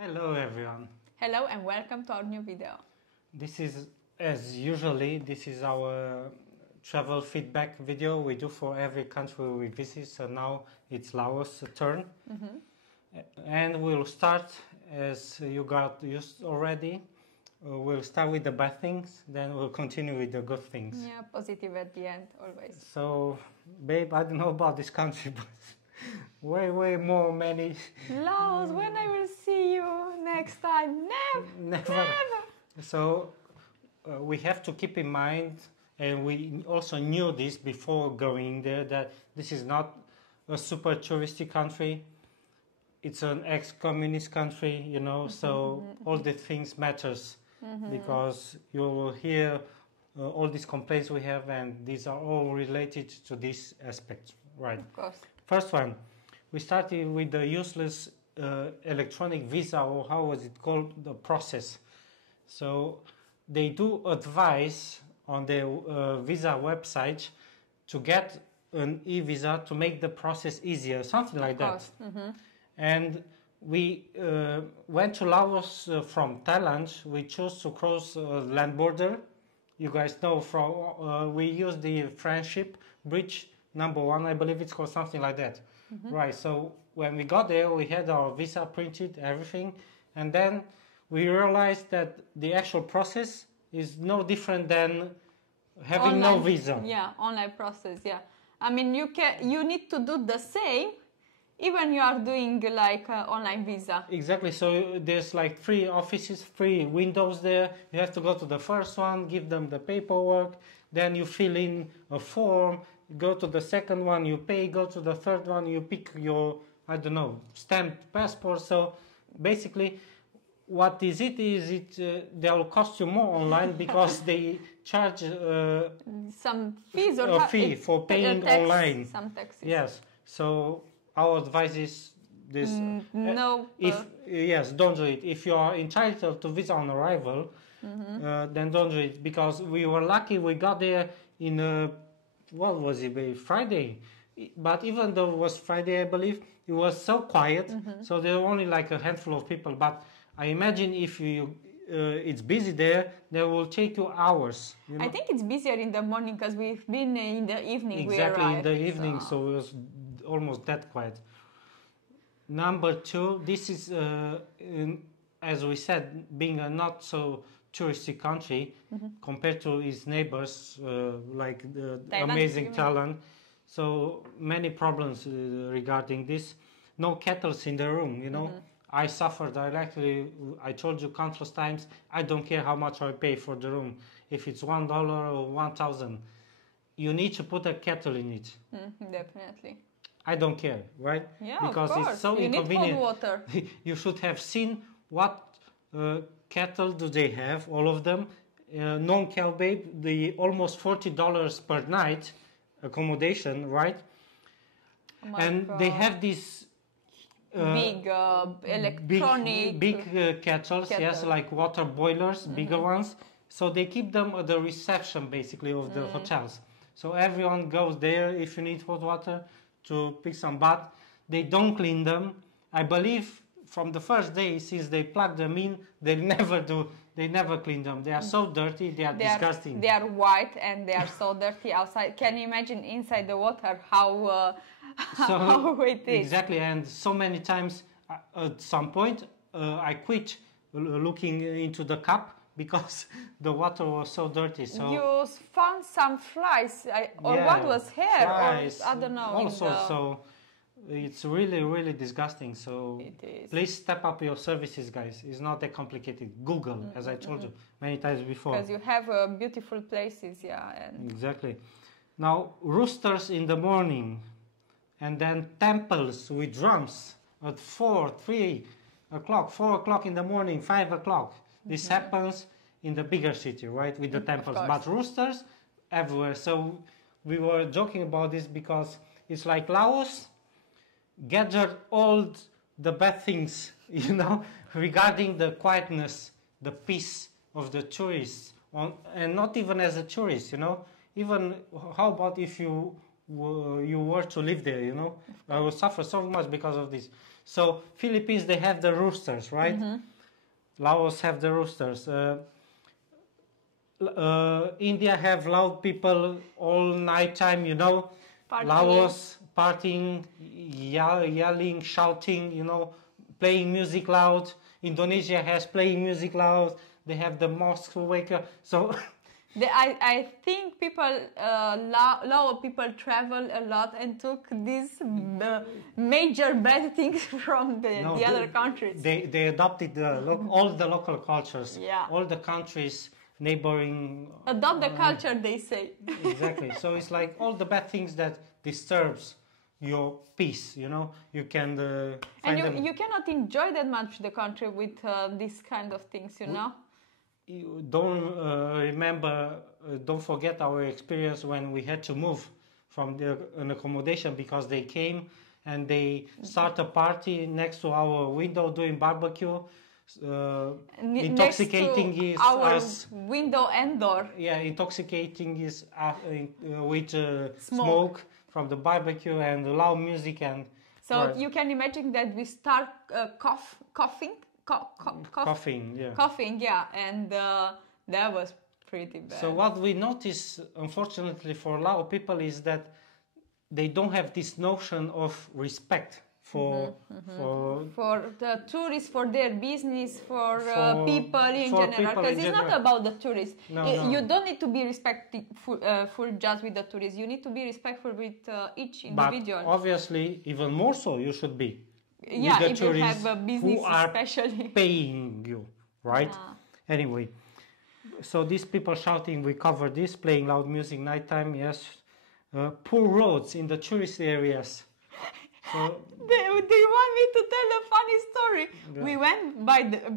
Hello everyone. Hello and welcome to our new video. This is, as usually, this is our travel feedback video we do for every country we visit. So now it's Laos' turn. And we'll start, as you got used already, we'll start with the bad things, then we'll continue with the good things. Yeah, positive at the end, always. So, babe, I don't know about this country, but way more many. Laos, when I will see you next time? Never. So we have to keep in mind, and we also knew this before going there, that this is not a super touristy country. It's an ex-communist country, you know, so all the things matters because you will hear all these complaints we have, and these are all related to this aspect, right? Of course. First one, we started with the useless electronic visa, or how was it called, the process. So they do advise on the visa website to get an e-visa to make the process easier, something like that. And we went to Laos from Thailand. We chose to cross land border. You guys know from we used the friendship bridge #1, I believe it's called, something like that. Right, so when we got there, we had our visa printed, everything, and then we realized that the actual process is no different than having no visa. Yeah, online process, yeah. I mean, you need to do the same even you are doing like online visa. Exactly, so there's like 3 offices, 3 windows there. You have to go to the first one, give them the paperwork, then you fill in a form, go to the second one, you pay, go to the third one, you pick your, I don't know, stamped passport. So basically, what is it? They'll cost you more online because they charge some fees or a fee for paying online. Some taxes. Yes. So our advice is this: yes, don't do it. If you are entitled to visa on arrival, then don't do it, because we were lucky. We got there in what was it, Friday? But even though it was Friday, I believe, it was so quiet. So there were only like a handful of people. But I imagine if you it's busy there, they will take you hours. You know? I think it's busier in the morning because we've been in the evening. Exactly, in the evening, so it was almost that quiet. Number 2, this is, as we said, being a not so touristy country compared to its neighbors, like the amazing Thailand. So many problems regarding this. No kettles in the room, you know. I suffer directly. I told you countless times, I don't care how much I pay for the room. If it's $1 or 1,000, you need to put a kettle in it. Definitely. I don't care, right? Yeah, because of course. It's so you inconvenient. Need cold water. You should have seen what kettle do they have, all of them. Non-cal, babe, the almost $40 per night accommodation, right? Oh and God. They have these big electronic big kettles, yes, like water boilers, bigger ones. So they keep them at the reception, basically, of the hotels. So everyone goes there if you need hot water to pick some, but they don't clean them. I believe from the first day since they plug them in, they never clean them. They are so dirty, they are disgusting. They are white and they are so dirty outside. Can you imagine inside the water how it is? Exactly, and so many times at some point I quit looking into the cup because the water was so dirty. So you found some flies, what was hair, flies, or I don't know. Also, so it's really disgusting. So please step up your services, guys. It's not that complicated. Google, as I told you many times before. Because you have beautiful places, yeah. And exactly. Now, roosters in the morning, and then temples with drums at 3 o'clock, 4 o'clock in the morning, 5 o'clock. This happens in the bigger city, right, with the temples. But roosters everywhere. So we were joking about this because it's like Laos gathered all the bad things, you know, regarding the quietness, the peace of the tourists, and not even as a tourist, you know. Even how about if you were to live there, you know, I will suffer so much because of this. So Philippines, they have the roosters, right? Laos have the roosters. India have loud people all night time, you know. Partying. Laos partying, yelling, shouting, you know, playing music loud. Indonesia has playing music loud. They have the mosque wake up. So I think people, Lao people travel a lot and took these major bad things from the other countries. They adopted all the local cultures. Yeah. All the countries neighboring. Adopt the culture, they say. Exactly. So it's like all the bad things that disturbs your peace, you know, you can find and you cannot enjoy that much the country with these kind of things, you know. You don't forget our experience when we had to move from an accommodation because they came and they start a party next to our window doing barbecue, intoxicating is our window and door. Yeah, intoxicating is with smoke from the barbecue and loud music and. So you can imagine that we start coughing. Coughing, yeah. Coughing, yeah, and that was pretty bad. So what we notice, unfortunately, for Lao people is that they don't have this notion of respect for the tourists, for their business, for people in general. Because it's not about the tourists. No. You don't need to be respectful just with the tourists. You need to be respectful with each individual. But obviously, even more so, you should be. Yeah, with the if you tourists have a business, who are especially paying you, right? Yeah. Anyway, so these people shouting, we cover this, playing loud music nighttime, yes. Poor roads in the tourist areas. So, they want me to tell a funny story. Yeah. We went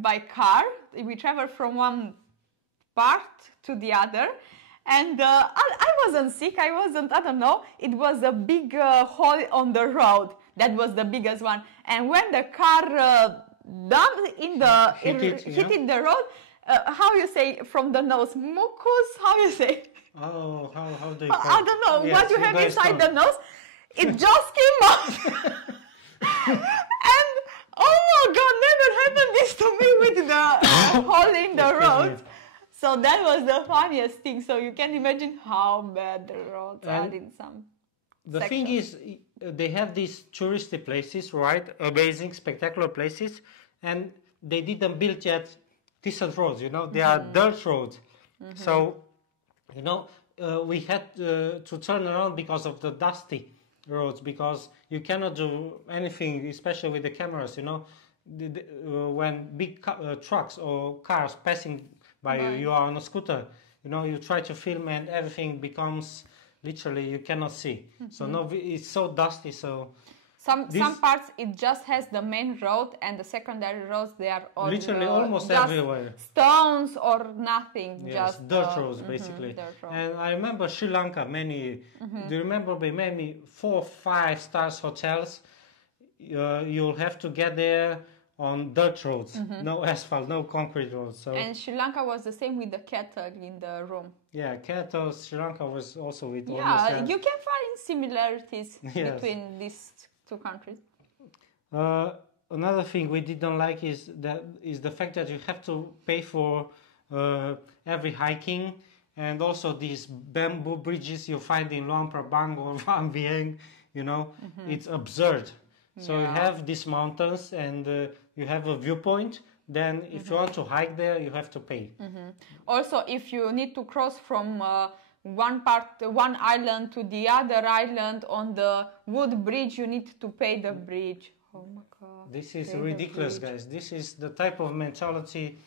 by car. We traveled from one part to the other. And I wasn't sick. I don't know. It was a big hole on the road. That was the biggest one. And when the car dumped hit the road, how you say from the nose? Mucus? How you say? Oh, how do you I don't know. Yes, what you have inside the nose. It just came out. And oh my God, never happened this to me with the hole in the road. So that was the funniest thing. So you can imagine how bad the roads are in some sections. Thing is, they have these touristy places, right? Amazing, spectacular places. And they didn't build yet decent roads, you know. They are dirt roads. So, you know, we had to turn around because of the dusty roads, because you cannot do anything, especially with the cameras, you know. When big trucks or cars passing by you are on a scooter, you know, you try to film and everything becomes literally you cannot see. So no, it's so dusty. So some parts it just has the main road, and the secondary roads they are all literally almost everywhere stones or nothing. Yes, just dirt roads basically. Dirt road. And I remember Sri Lanka. Do you remember many 4 or 5 stars hotels? You'll have to get there on dirt roads, no asphalt, no concrete roads. So and Sri Lanka was the same with the kettle in the room. Yeah, kettle. Sri Lanka was also with. Yeah, you can find similarities between these two countries. Another thing we didn't like is the fact that you have to pay for every hiking, and also these bamboo bridges you find in Luang Prabang or Van Vieng. You know, it's absurd. So you have these mountains and you have a viewpoint. Then if you want to hike there, you have to pay. Also, if you need to cross from one island to the other island on the wood bridge, you need to pay the bridge. Oh my God. This is ridiculous, guys. This is the type of mentality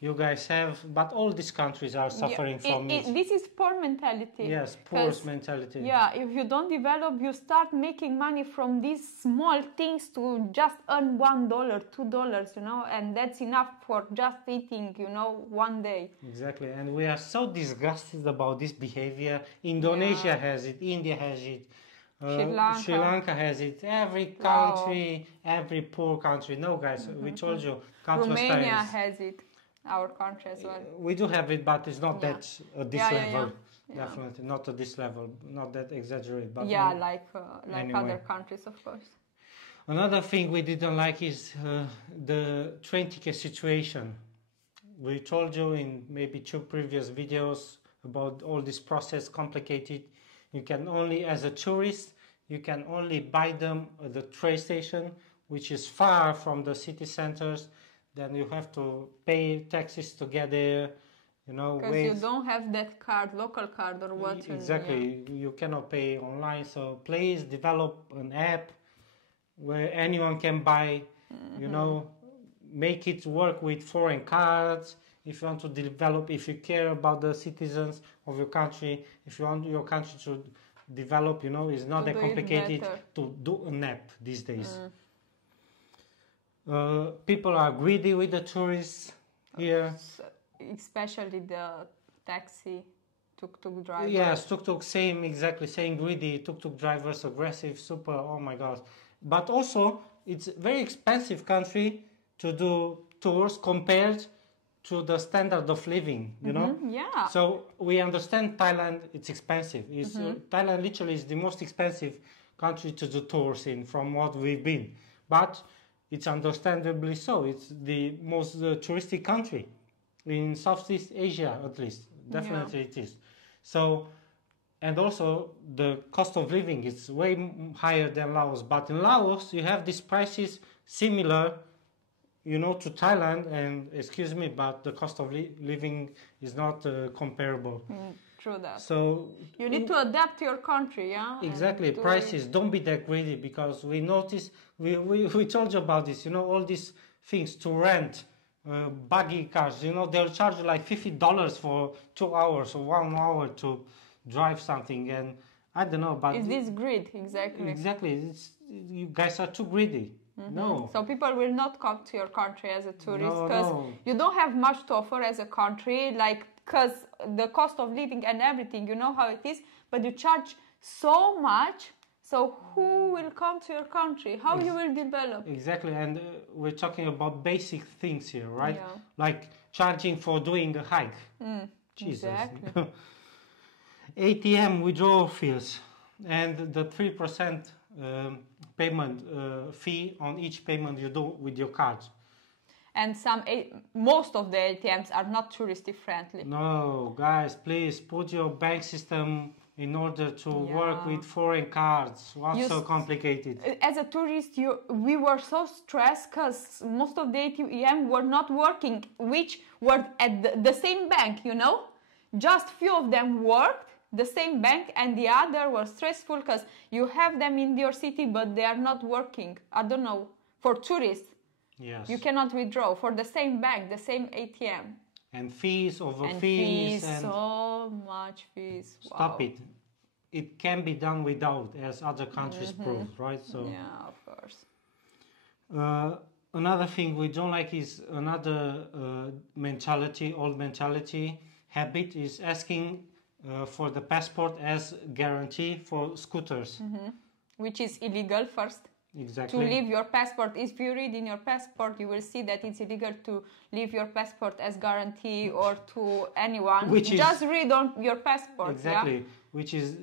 you guys have, but all these countries are suffering from it. This is poor mentality. Yes, poor mentality. Yeah, if you don't develop, you start making money from these small things to just earn $1, $2, you know, and that's enough for just eating, you know, one day. Exactly, and we are so disgusted about this behavior. Indonesia has it, India has it. Sri Lanka has it. Every country, every poor country. No, guys, we told you countless times. Romania has it. Our country as well. We do have it, but it's not that at this level. Yeah. Definitely not at this level. Not that exaggerated. But like other countries, of course. Another thing we didn't like is the train ticket situation. We told you in maybe 2 previous videos about all this process, complicated. You can only, as a tourist, you can only buy them at the train station, which is far from the city centers. Then you have to pay taxes to get there, you know. Because you don't have that card, local card or what. Exactly, you cannot pay online. So please develop an app where anyone can buy, you know, make it work with foreign cards. If you want to develop, if you care about the citizens of your country, if you want your country to develop, you know, it's not that complicated to do an app these days. People are greedy with the tourists here. Especially the taxi, tuk-tuk drivers. Yes, tuk-tuk, same, exactly, same greedy, tuk-tuk drivers, aggressive, super, oh my God. But also, it's a very expensive country to do tours compared to the standard of living, you know? Yeah. So we understand Thailand, it's expensive. Thailand literally is the most expensive country to do tours in from what we've been. But it's understandably so. It's the most touristic country in Southeast Asia, at least. Definitely it is. So, and also the cost of living is way higher than Laos. But in Laos, you have these prices similar, you know, to Thailand. And excuse me, but the cost of living is not comparable. True that. So you need to adapt to your country, yeah. Exactly. Prices. Don't be that greedy, because we notice we told you about this. You know, all these things to rent. Buggy cars, you know, they'll charge like $50 for 2 hours or 1 hour to drive something, and I don't know, but is this greed? Exactly. You guys are too greedy. No. So people will not come to your country as a tourist because you don't have much to offer as a country, like, because the cost of living and everything, you know how it is, but you charge so much. So who will come to your country? How you will develop? Exactly, and we're talking about basic things here, right? Yeah. Like charging for doing a hike. Jesus. Exactly. ATM withdrawal fees and the 3% payment fee on each payment you do with your card. And most of the ATMs are not touristy friendly. No, guys, please put your bank system in order to work with foreign cards. What's so complicated? As a tourist, we were so stressed because most of the ATM were not working, which were at the same bank, you know? Just few of them worked, the same bank, and the other were stressful because you have them in your city, but they are not working. I don't know. For tourists, you cannot withdraw for the same bank, the same ATM. And fees over fees. And so much fees. Stop it. It can be done without, as other countries prove, right? So yeah, of course. Another thing we don't like is another mentality, old mentality, habit is asking for the passport as guarantee for scooters. Which is illegal first. Exactly. To leave your passport, if you read in your passport, you will see that it's illegal to leave your passport as guarantee or to anyone. Just read on your passport. Exactly, which is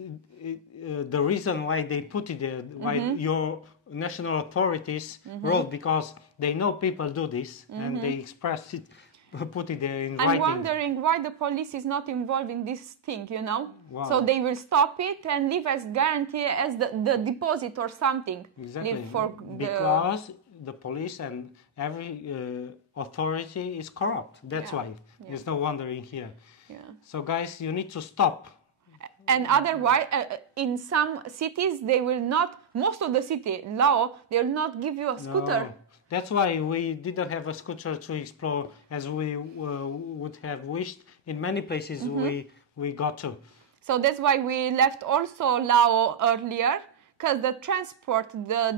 the reason why they put it there, why your national authorities wrote, because they know people do this and they express it, put it there in writing. I'm wondering why the police is not involved in this thing, you know? Wow. So they will stop it and leave as guarantee as the deposit or something. Exactly, because the police and every authority is corrupt. That's why. There's no wonder in here. Yeah. So guys, you need to stop. And otherwise, in some cities, they will not, most of the city, Laos, they will not give you a scooter. No. That's why we didn't have a scooter to explore as we would have wished. In many places we got to. So that's why we left also Laos earlier, because the transport,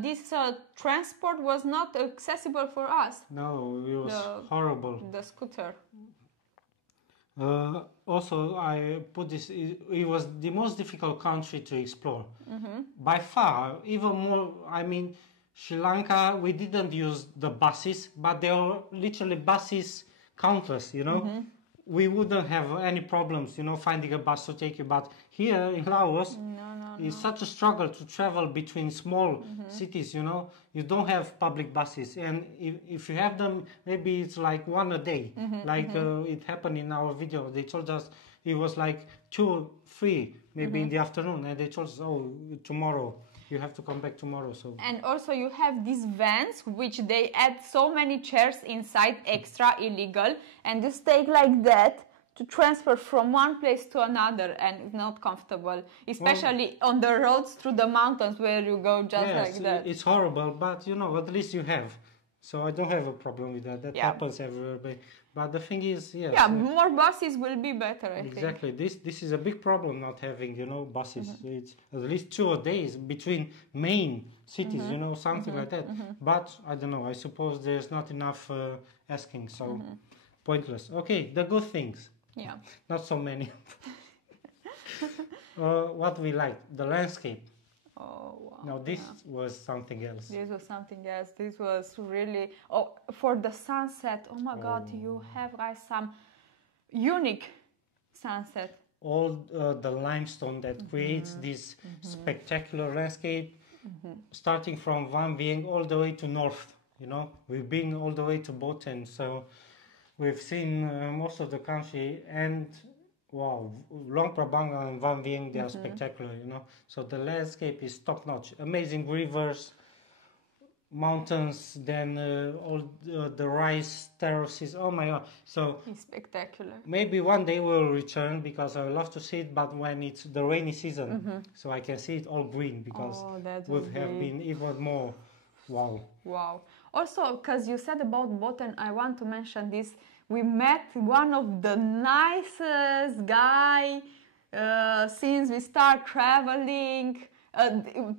this transport was not accessible for us. No, it was horrible. The scooter. Also, I put this, it was the most difficult country to explore. By far, even more, I mean, Sri Lanka, we didn't use the buses, but there were literally buses, countless, you know. we wouldn't have any problems, you know, finding a bus to take you. But here in Laos, it's such a struggle to travel between small cities, you know. You don't have public buses, and if you have them, maybe it's like one a day. It happened in our video. They told us it was like 2, 3 maybe in the afternoon, and they told us, oh, tomorrow. You have to come back tomorrow. So. And also you have these vans, which they add so many chairs inside, extra illegal, and you stay like that to transfer from one place to another, and it's not comfortable, especially on the roads through the mountains where you go just like that. It's horrible, but you know, at least you have. So I don't have a problem with that. That happens everywhere. But the thing is, more buses will be better, I think. Exactly. This is a big problem, not having, you know, buses. It's at least 2 a day between main cities, you know, something like that. But I don't know. I suppose there's not enough asking, so pointless. Okay, the good things. Yeah. Not so many. What we like, the landscape. Oh, wow. Now this was something else. This was something else. This was really... Oh, for the sunset, oh my God, you have guys some unique sunset. All the limestone that creates this spectacular landscape, starting from Van Vieng all the way to north, you know. We've been all the way to Botan, so we've seen most of the country, and wow, Luang Prabang and Van Vieng, they are spectacular, you know. So the landscape is top-notch. Amazing rivers, mountains, then all the rice terraces. Oh my God! So it's spectacular. Maybe one day we'll return, because I would love to see it, but when it's the rainy season, so I can see it all green, because we have been even more. Wow. Wow. Also, because you said about Botan, I want to mention this. We met one of the nicest guy since we start traveling.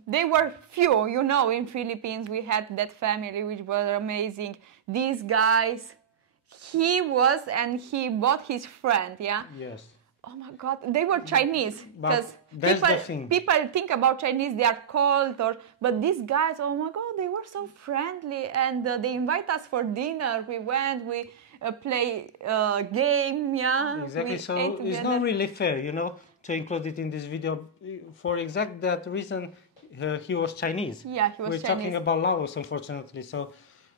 They were few, you know, in Philippines. We had that family, which was amazing. These guys, he bought his friend, yeah? Yes. Oh my God, they were Chinese. Because people think about Chinese, they are cold, but these guys, oh my God, they were so friendly, and they invite us for dinner. We went, we play a game, yeah. Exactly, so it's not really fair, you know, to include it in this video. For exact that reason, he was Chinese. Yeah, he was Chinese. We're talking about Laos, unfortunately. So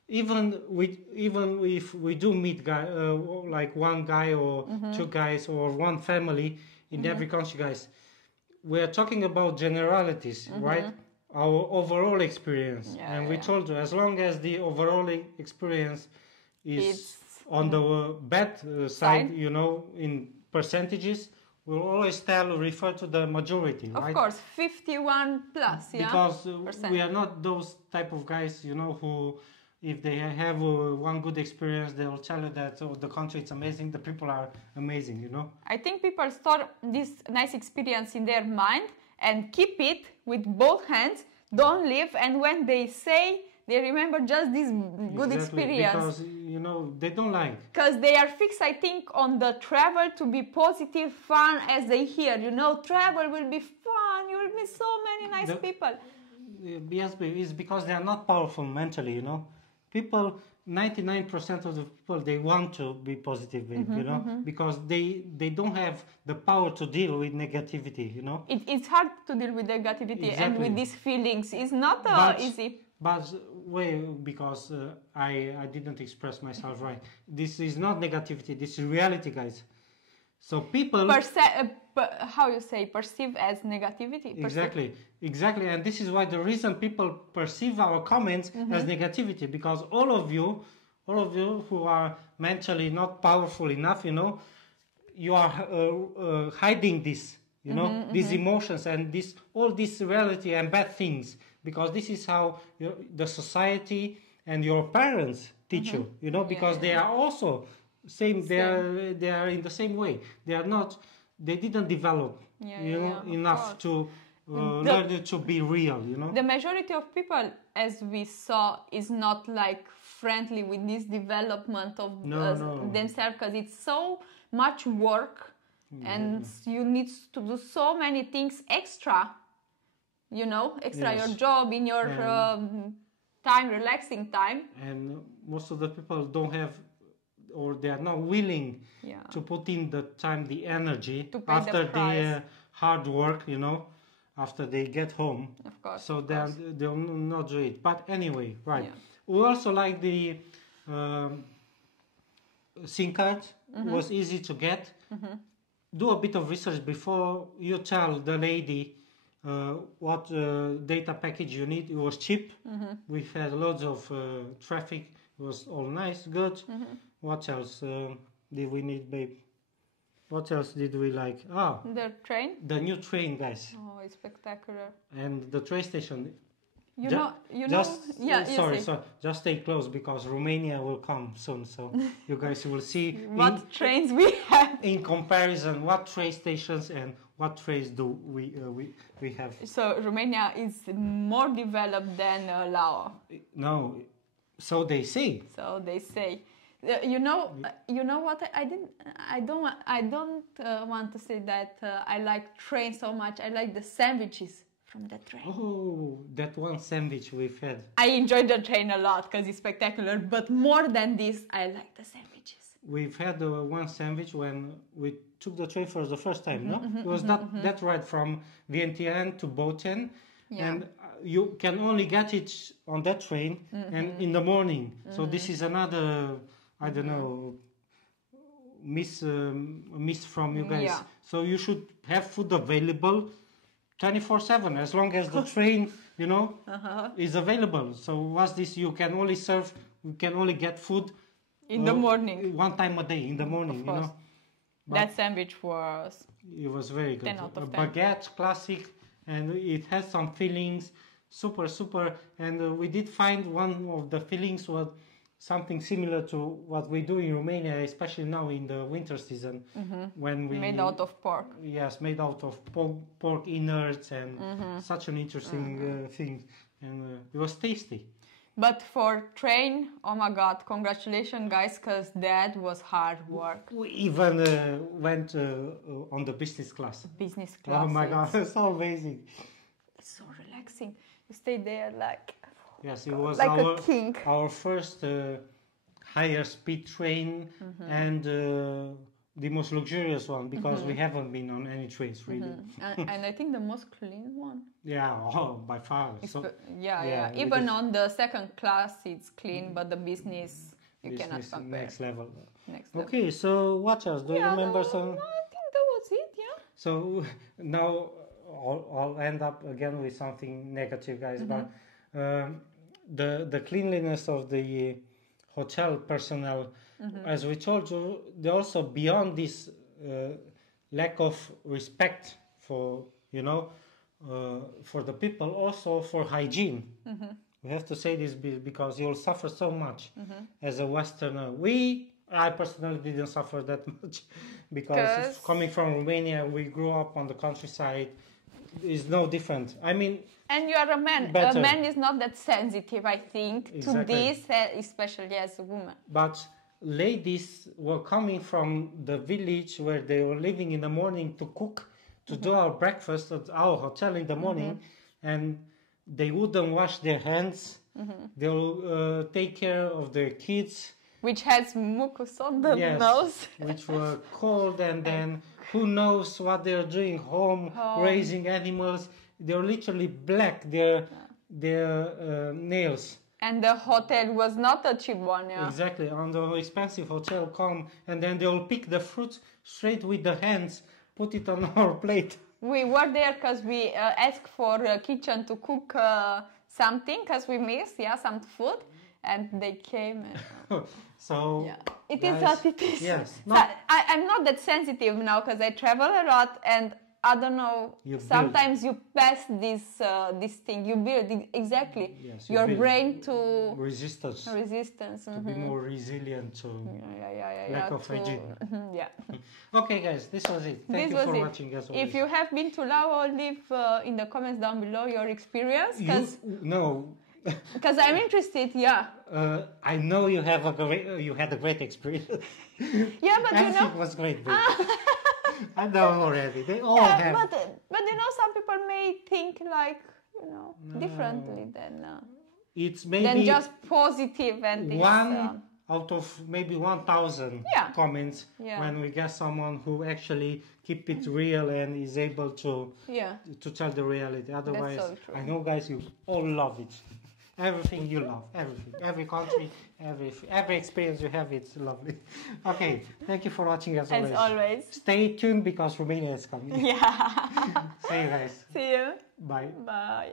even if we do meet like one guy or 2 guys or one family in every country, guys, we are talking about generalities, right? Our overall experience. We told you, as long as the overall experience is on the bad side, you know, in percentages, we'll always refer to the majority, right? Of course, 51 plus, yeah. Because we are not those type of guys, you know, who, if they have one good experience, they will tell you that the country is amazing, the people are amazing, you know. I think people store this nice experience in their mind and keep it with both hands, don't leave, and when they say, they remember just this good experience. Because, you know, they don't like. Because they are fixed, I think, on the travel to be positive, fun, as they hear. You know, travel will be fun, you will meet so many nice people. Yes, it's because they are not powerful mentally, you know. People, 99% of the people, they want to be positive, you know, because they don't have the power to deal with negativity, you know. It's hard to deal with negativity and with these feelings. It's not easy. But because I didn't express myself right. This is not negativity. This is reality, guys. So people how you say, perceive as negativity. Exactly, and this is why the reason people perceive our comments as negativity, because all of you who are mentally not powerful enough, you know, you are hiding this, you know, these emotions and all this reality and bad things, because this is how the society and your parents teach you, you know, because they are also same. They are in the same way. They didn't develop enough to learn to be real, you know. The majority of people, as we saw, is not like friendly with this development of themselves, because it's so much work and you need to do so many things extra, you know, your job, in your time, relaxing time. And most of the people don't have, or they are not willing to put in the time, the energy after their hard work, you know, after they get home. Of course. So they'll not do it. But anyway, right. Yeah. We also like the SIM card. Was easy to get. Do a bit of research before you tell the lady what data package you need. It was cheap. We had loads of traffic. It was all nice, good. What else did we need, babe? What else did we like? The train. The new train, guys. Oh, it's spectacular. And the train station. Sorry. Just stay close because Romania will come soon, so you guys will see what trains we have. In comparison, what train stations and what trains do we have. So Romania is more developed than Laos. No, so they say. So they say. You know what? I don't want to say that I like trains so much. I like the sandwiches from the train. Oh, that one sandwich we've had. I enjoyed the train a lot because it's spectacular. But more than this, I like the sandwiches. We've had one sandwich when we took the train for the first time. No, it was that ride from Vientiane to Boten, and you can only get it on that train and in the morning. So this is another. I don't know, miss from you guys. Yeah. So you should have food available 24/7 as long as the train, you know, is available. So what's this? You can only get food in the morning. One time a day in the morning, you know. But that sandwich it was very good. 10 out of 10. Baguette, classic, and it has some fillings, super. And we did find one of the fillings was something similar to what we do in Romania, especially now in the winter season, when we made out of pork. Yes, made out of pork innards and such an interesting thing, and it was tasty. But for train, oh my God, congratulations, guys, because that was hard work. We even went on the business class. Business class. Oh my God, it's so amazing. It's so relaxing. You stay there like. Yes, it was like a king. Our first higher speed train and the most luxurious one because we haven't been on any trains really. And I think the most clean one. Yeah, by far. Even on the second class it's clean, but the business you cannot compare. Next level. Okay, so what else? Do you remember some? No, I think that was it, yeah. So now I'll end up again with something negative, guys, but the cleanliness of the hotel personnel, as we told you, they're also beyond this lack of respect for, you know, for the people, also for hygiene. We have to say this because you'll suffer so much as a Westerner. I personally didn't suffer that much because coming from Romania, we grew up on the countryside. Is no different. I mean, and you are a man. Better. A man is not that sensitive, I think, to this, especially as a woman. But ladies were coming from the village where they were living in the morning to cook, to do our breakfast at our hotel in the morning, and they wouldn't wash their hands. They'll take care of their kids. Which has mucus on the nose. Which were cold, and then who knows what they're doing home, raising animals. They're literally black, their nails. And the hotel was not a cheap one, yeah. Exactly, on the expensive hotel come, and then they'll pick the fruit straight with the hands, put it on our plate. We were there because we asked for a kitchen to cook something, because we missed, some food. And they came. And, it is what it is. Yes. So I'm not that sensitive now because I travel a lot, and I don't know. Sometimes you pass this thing. You build exactly your brain to resistance. To be more resilient to lack of hygiene. Okay, guys, this was it. Thank you for watching. As always. If you have been to Laos, leave in the comments down below your experience. Because I'm interested, I know you had a great experience. Yeah, but everything was great. I know already. They all have. But you know, some people may think like differently than it's maybe just positive and one out of maybe 1,000 comments when we get someone who actually keep it real and is able to tell the reality. Otherwise, That's so true. I know, guys, you all love it. Everything you love, everything, every country, every experience you have, it's lovely. Okay, thank you for watching as always. As always. Stay tuned because Romania is coming. Yeah. See you guys. See you. Bye. Bye.